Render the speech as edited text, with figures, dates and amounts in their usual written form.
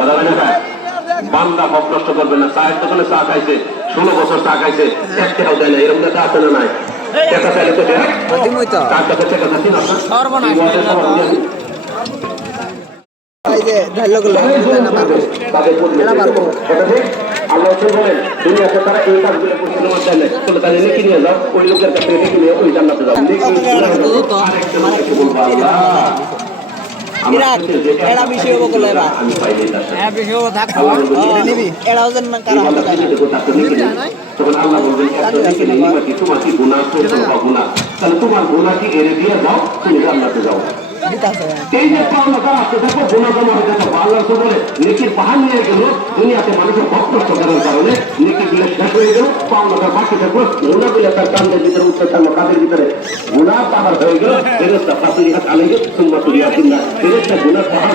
কথা হয় না? বান্দা হক নষ্ট করবে না। চায়ের দোকানে চা খাইছে, 16 বছর চা খাইছে, এক টাকাও দেয় না, এরকম টাকা আছে না নাই? টাকা চাইলে তো দেয়, তার কাছে টাকা থাকি না। আল্লাহ বলেন দুনিয়াতে তারা এই কাজগুলো করছিল মাধ্যমে চলে তাদের নেকি নিয়ে যাও, ওই লোকের কাছে নেকি নিয়ে ওই জান্নাতে যাও। তোমার গুণা কি এড়ে দিয়ে যাও, তুমি জান্নাতে যাও। এই যে পাওনা আসতে থাকো, গুণা জমা হয়ে যাচ্ছে। আল্লাহ বলে নেকির পাহাড় নিয়ে গেল, দুনিয়াতে মানুষের ভক্ত করার কারণে নেকি গুলো শেষ হয়ে গেল, পাওনাটা বাকি থাকলো, গুণা গুলো তার কান্দের ভিতরে উঠতে থাকলো, কাদের ভিতরে গুণা পাহাড় হয়ে গেল। ফেরেশতা ফাতুরি হাত আলাইহি সুম্মা তুরিয়া কিনা, ফেরেশতা গুনার পাহাড়